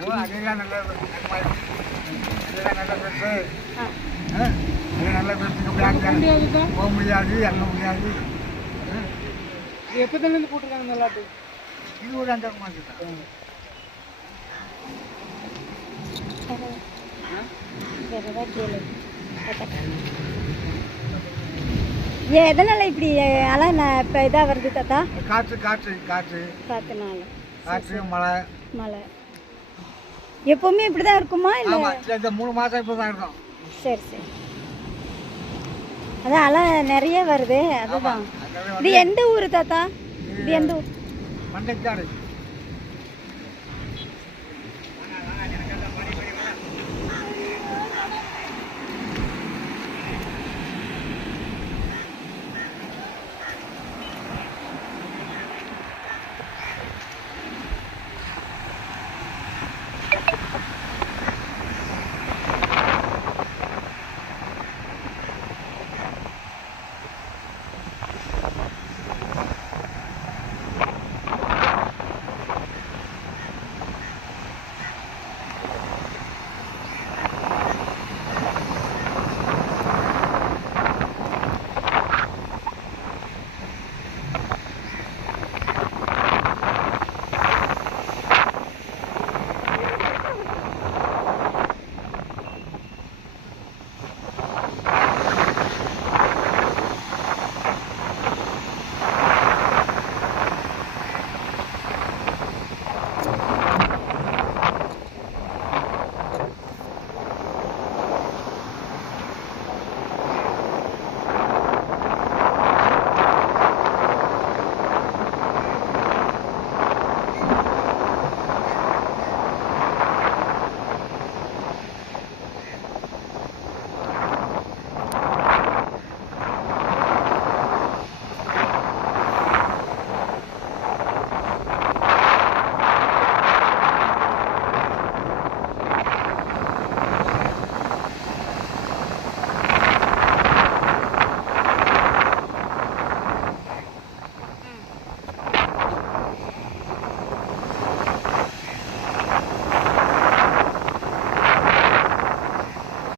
அதெல்லாம் நல்ல பெருசு. ஆ அது நல்ல பெருசுக்கு போக முடியாது, இறங்க முடியாது. எப்போதுலேருந்து போட்டிருக்காங்க இந்த லாட்டு? இது ஒரு 5 மாதம் தான். எதனால இப்படி அலை இப்போ இதாக வருது தாத்தா? காற்று காற்று காற்று காற்றுனால. காற்று மழை. மழை எப்போவுமே இப்படி தான் இருக்குமா இல்லை? இந்த 3 மாதம் இப்போ தான் இருக்கும். சரி சரி. அதான் அலை நிறைய வருது, அதுதான். இது எந்த ஊர் தாத்தா? இது எந்த ஊர்? மண்டைக்காடு.